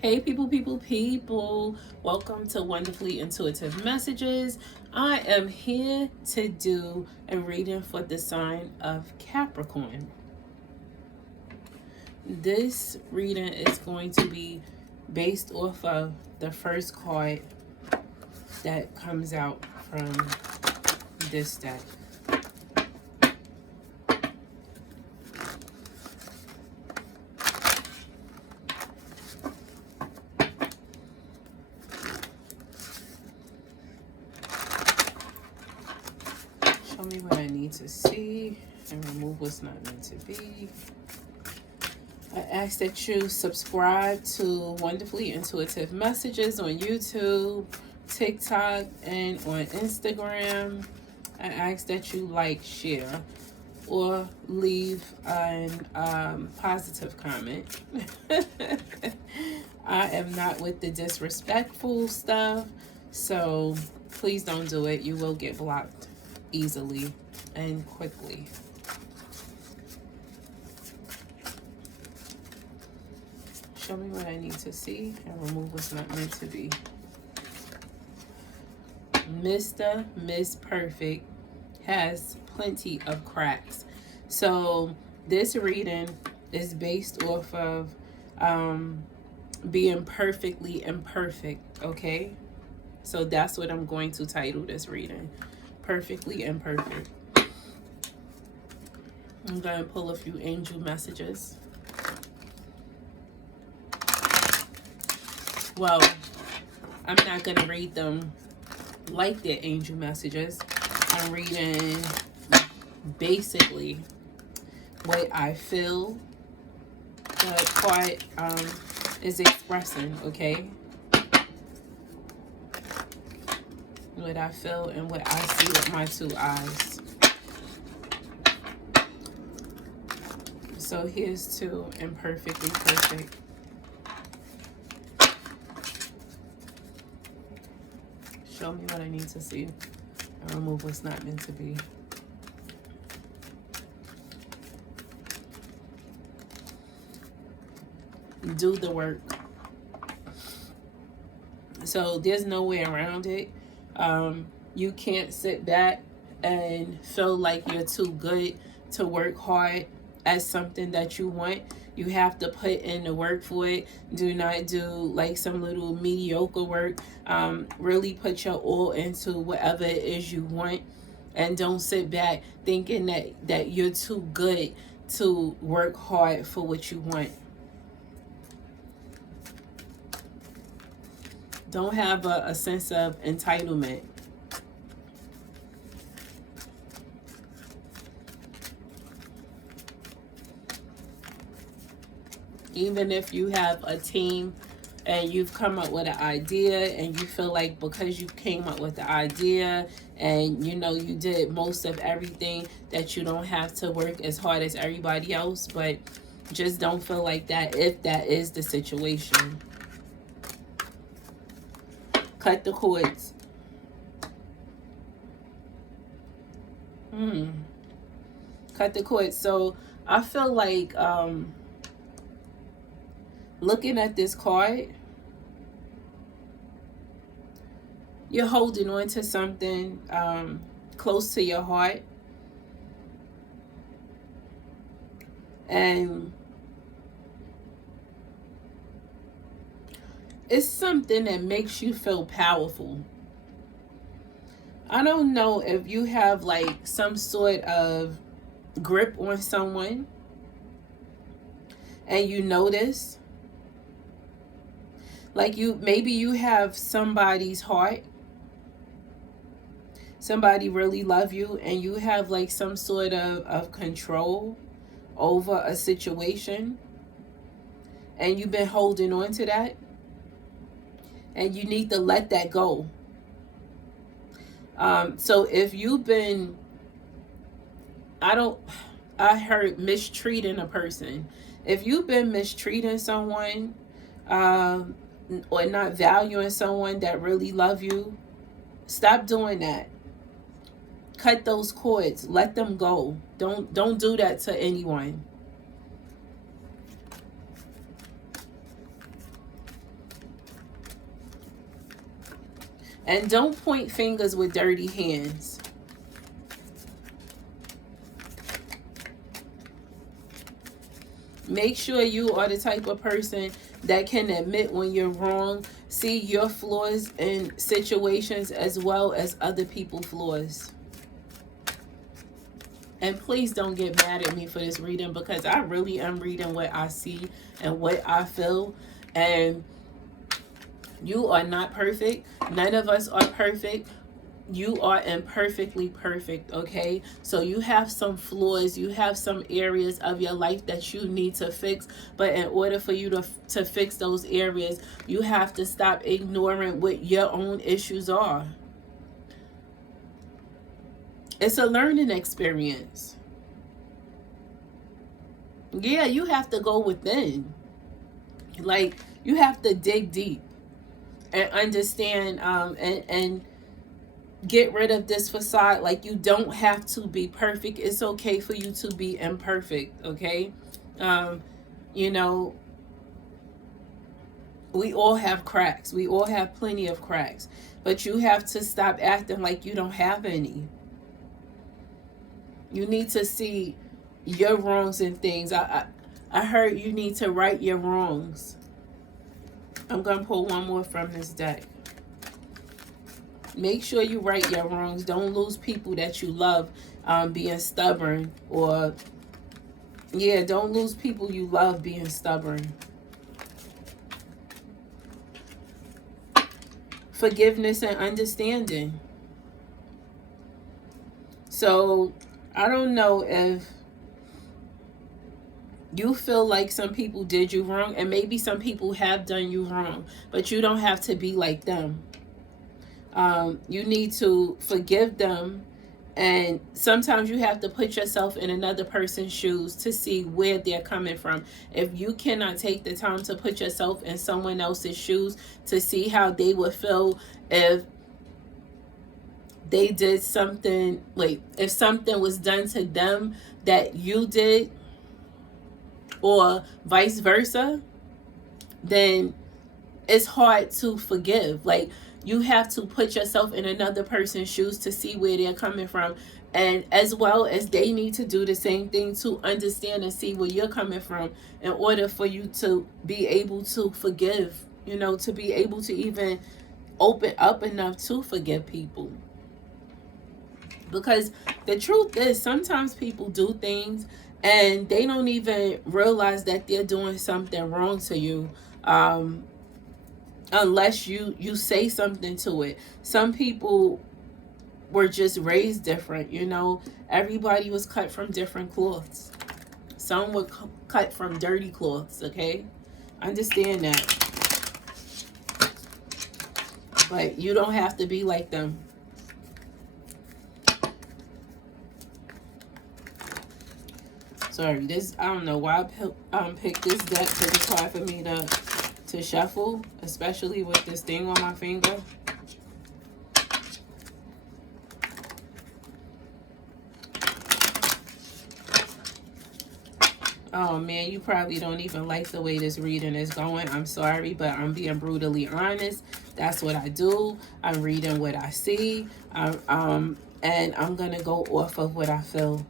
Hey, people. Welcome to Wonderfully Intuitive Messages. I am here to do a reading for the sign of Capricorn. This reading is going to be based off of the first card that comes out from this deck. Show me what I need to see and remove what's not meant to be. I ask that you subscribe to Wonderfully Intuitive Messages on YouTube, TikTok, and on Instagram. I ask that you like, share, or leave a positive comment. I am not with the disrespectful stuff, so please don't do it. You will get blocked easily and quickly. Show me what I need to see and remove what's not meant to be. Mr. Miss Perfect has plenty of cracks. So this reading is based off of being perfectly imperfect, okay? So that's what I'm going to title this reading. Perfectly imperfect. I'm going to pull a few angel messages. Well, I'm not going to read them like they're angel messages. I'm reading basically what I feel the card is expressing, okay? What I feel and what I see with my two eyes. So here's to imperfectly perfect. Show me what I need to see and remove what's not meant to be. Do the work. So there's no way around it. You can't sit back and feel like you're too good to work hard at something that you want. You have to put in the work for it. Do not do like some little mediocre work. Really put your all into whatever it is you want. And don't sit back thinking that you're too good to work hard for what you want. Don't have a sense of entitlement. Even if you have a team and you've come up with an idea and you feel like because you came up with the idea and you know you did most of everything that you don't have to work as hard as everybody else, but just don't feel like that if that is the situation. Cut the cords. Cut the cords. So I feel like looking at this card, you're holding on to something close to your heart. And it's something that makes you feel powerful. I don't know if you have like some sort of grip on someone and you notice. Like maybe you have somebody's heart. Somebody really love you and you have like some sort of control over a situation. And you've been holding on to that. And you need to let that go. So if you've been, I heard mistreating a person. If you've been mistreating someone, or not valuing someone that really love you, stop doing that. Cut those cords. Let them go. Don't do that to anyone. And don't point fingers with dirty hands. Make sure you are the type of person that can admit when you're wrong, see your flaws in situations as well as other people's flaws. And please don't get mad at me for this reading, because I really am reading what I see and what I feel. And you are not perfect. None of us are perfect. You are imperfectly perfect, okay? So you have some flaws, you have some areas of your life that you need to fix, but in order for you to fix those areas, you have to stop ignoring what your own issues are. It's a learning experience. Yeah, you have to go within. Like, you have to dig deep and understand and get rid of this facade. Like, you don't have to be perfect. It's okay for you to be imperfect, okay? You know, we all have cracks. We all have plenty of cracks. But you have to stop acting like you don't have any. You need to see your wrongs and things. I heard you need to right your wrongs. I'm going to pull one more from this deck. Make sure you right your wrongs. Don't lose people that you love being stubborn. Or, yeah, don't lose people you love being stubborn. Forgiveness and understanding. So, I don't know if you feel like some people did you wrong, and maybe some people have done you wrong, but you don't have to be like them. You need to forgive them, and sometimes you have to put yourself in another person's shoes to see where they're coming from. If you cannot take the time to put yourself in someone else's shoes to see how they would feel if they did something, like if something was done to them that you did, or vice versa, then it's hard to forgive. Like, you have to put yourself in another person's shoes to see where they're coming from, and as well as they need to do the same thing to understand and see where you're coming from in order for you to be able to forgive, you know, to be able to even open up enough to forgive people. Because the truth is, sometimes people do things and they don't even realize that they're doing something wrong to you, unless you say something to it. Some people were just raised different, you know. Everybody was cut from different cloths. Some were cut from dirty cloths, okay? Understand that. But you don't have to be like them. Sorry, this, I don't know why I picked this deck, because it's hard for me to shuffle, especially with this thing on my finger. Oh man, you probably don't even like the way this reading is going. I'm sorry, but I'm being brutally honest. That's what I do. I'm reading what I see. And I'm going to go off of what I feel.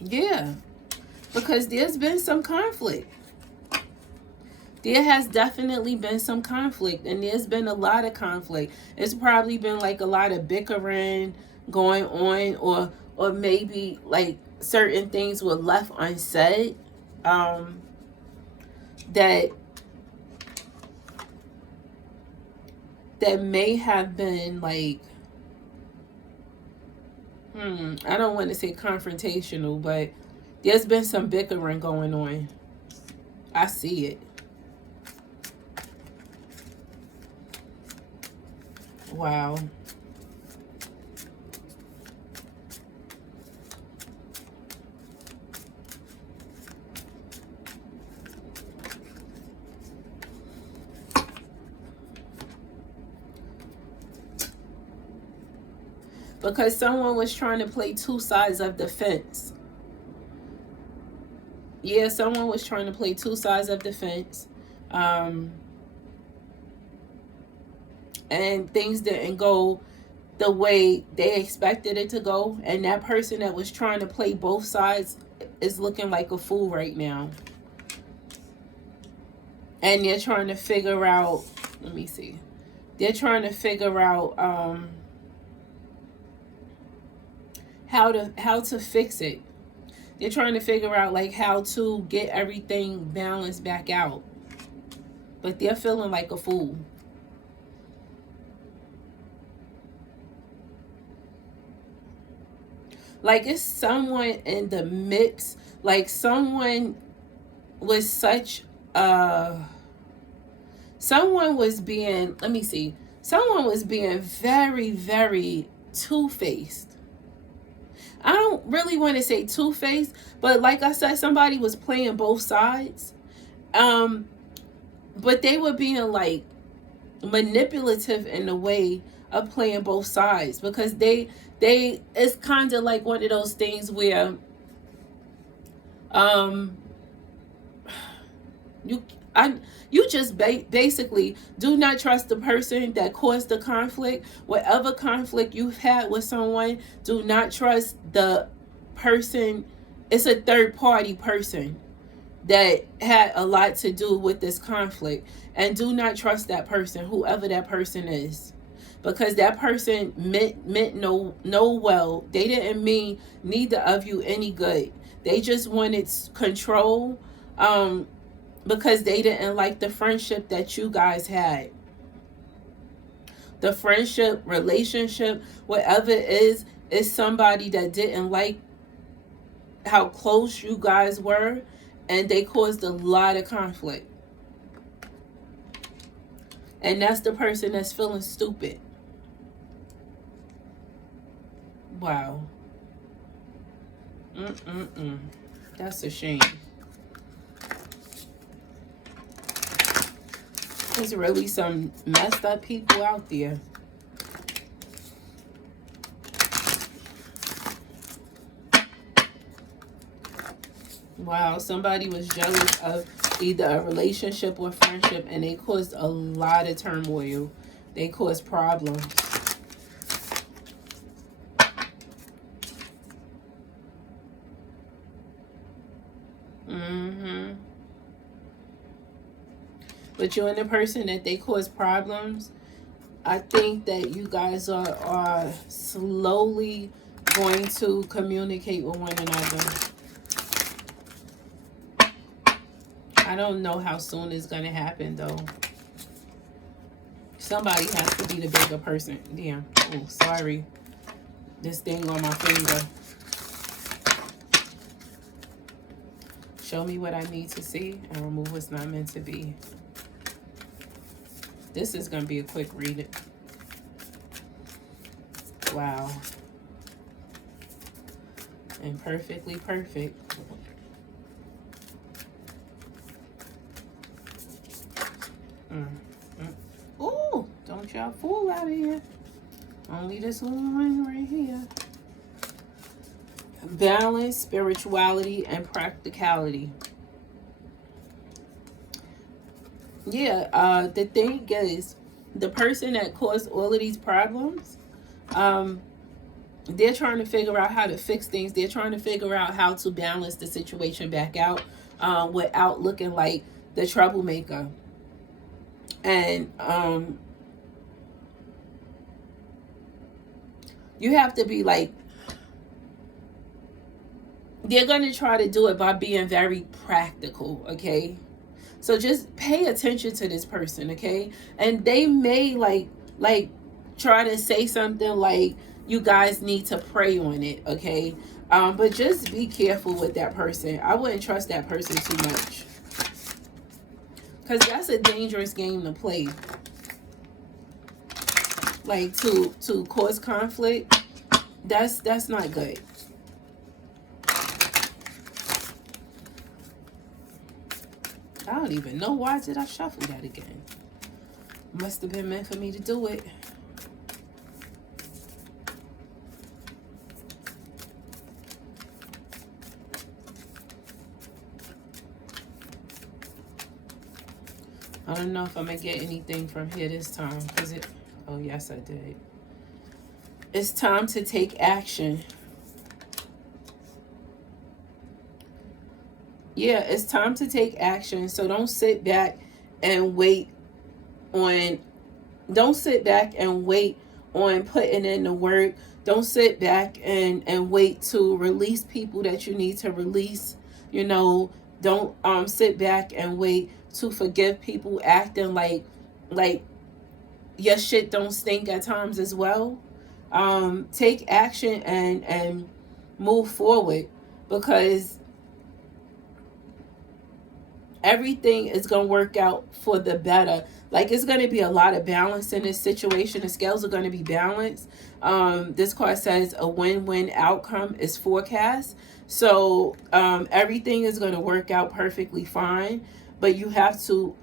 Yeah, because there's been some conflict. There has definitely been some conflict, and there's been a lot of conflict. It's probably been like a lot of bickering going on, or maybe like certain things were left unsaid, that may have been like, I don't want to say confrontational, but there's been some bickering going on. I see it. Wow. Because someone was trying to play two sides of the fence. Yeah, someone was trying to play two sides of the fence. Um, and things didn't go the way they expected it to go. And that person that was trying to play both sides is looking like a fool right now. And they're trying to figure out, let me see. They're trying to figure out how to fix it. They're trying to figure out like how to get everything balanced back out. But they're feeling like a fool. Like it's someone in the mix. Like someone was such someone was being, let me see. Someone was being very, very two-faced. I don't really want to say two-faced, but like I said, somebody was playing both sides. But they were being like manipulative in the way of playing both sides, because they it's kind of like one of those things where you just basically do not trust the person that caused the conflict. Whatever conflict you've had with someone, do not trust the person. It's a third party person that had a lot to do with this conflict, and do not trust that person, whoever that person is, because that person meant no well. They didn't mean neither of you any good. They just wanted control, because they didn't like the friendship that you guys had. The friendship, relationship, whatever it is somebody that didn't like how close you guys were, and they caused a lot of conflict. And that's the person that's feeling stupid. Wow. That's a shame. There's really some messed up people out there. Wow, somebody was jealous of either a relationship or friendship, and they caused a lot of turmoil. They caused problems. But you and the person that they cause problems, I think that you guys are slowly going to communicate with one another. I don't know how soon it's going to happen, though. Somebody has to be the bigger person. Damn. Oh, sorry. This thing on my finger. Show me what I need to see and remove what's not meant to be. This is going to be a quick read. Wow. Imperfectly perfect. Ooh, don't y'all fool out of here. Only this one right here. Balance, spirituality, and practicality. Yeah, the thing is, the person that caused all of these problems, they're trying to figure out how to fix things. They're trying to figure out how to balance the situation back out, without looking like the troublemaker. And you have to be like, they're going to try to do it by being very practical, okay? So just pay attention to this person, okay? And they may like try to say something like, you guys need to pray on it, okay? But just be careful with that person. I wouldn't trust that person too much, because that's a dangerous game to play. Like to cause conflict, that's not good. I don't even know why did I shuffle that again. Must have been meant for me to do it. I don't know if I'm going to get anything from here this time. Oh, yes, I did. It's time to take action. Yeah, it's time to take action. So don't sit back and wait on, don't sit back and wait on putting in the work. Don't sit back and wait to release people that you need to release. You know, don't sit back and wait to forgive people acting like your shit don't stink at times as well. Take action and move forward, because everything is going to work out for the better. Like, it's going to be a lot of balance in this situation. The scales are going to be balanced. This card says a win-win outcome is forecast. So everything is going to work out perfectly fine. But you have to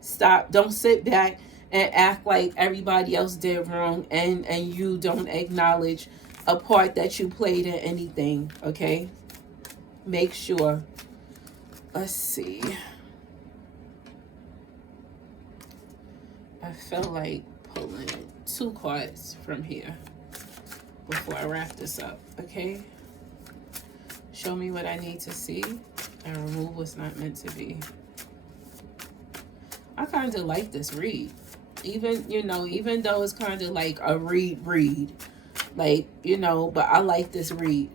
stop. Don't sit back and act like everybody else did wrong and you don't acknowledge a part that you played in anything, okay? Make sure. Let's see. I feel like pulling 2 cards from here before I wrap this up, okay? Show me what I need to see and remove what's not meant to be. I kind of like this read. Even, you know, even though it's kind of like a read. Like, you know, but I like this read.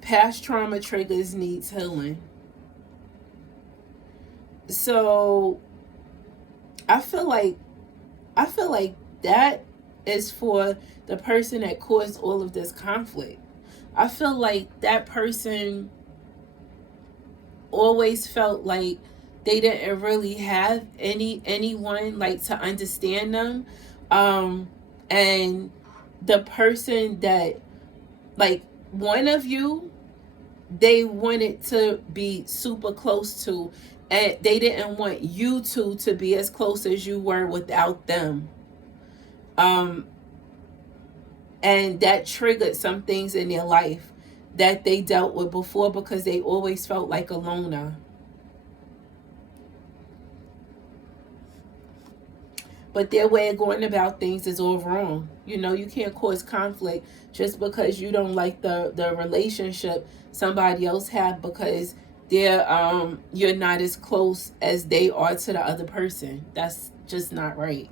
Past trauma triggers needs healing. So I feel like that is for the person that caused all of this conflict. I feel like that person always felt like they didn't really have anyone like to understand them. And the person that, like, one of you, they wanted to be super close to, and they didn't want you two to be as close as you were without them. And that triggered some things in their life that they dealt with before, because they always felt like a loner. But their way of going about things is all wrong. You know, you can't cause conflict just because you don't like the relationship somebody else had, because they're you're not as close as they are to the other person. That's just not right.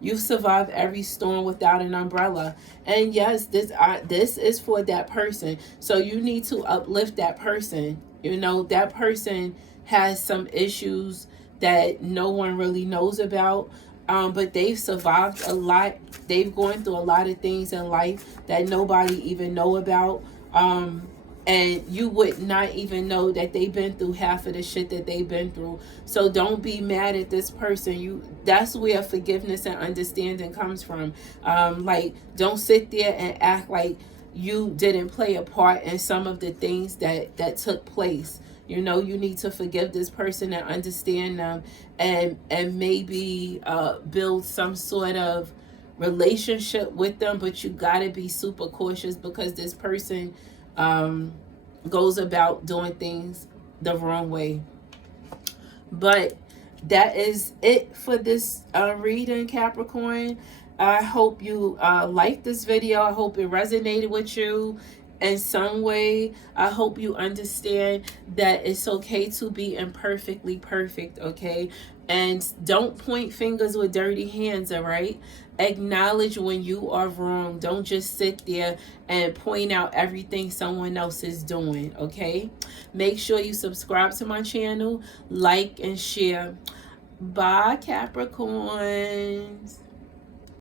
You've survived every storm without an umbrella. And yes, this is for that person. So you need to uplift that person. You know, that person has some issues that no one really knows about. But they've survived a lot. They've gone through a lot of things in life that nobody even know about. And you would not even know that they've been through half of the shit that they've been through. So don't be mad at this person. That's where forgiveness and understanding comes from. Like, don't sit there and act like you didn't play a part in some of the things that took place. You know, you need to forgive this person and understand them, and maybe build some sort of relationship with them. But you gotta be super cautious, because this person goes about doing things the wrong way. But that is it for this reading, Capricorn. I hope you liked this video. I hope it resonated with you in some way. I hope you understand that it's okay to be imperfectly perfect, okay? And don't point fingers with dirty hands, all right? Acknowledge when you are wrong. Don't just sit there and point out everything someone else is doing, okay? Make sure you subscribe to my channel, like and share. Bye, Capricorns.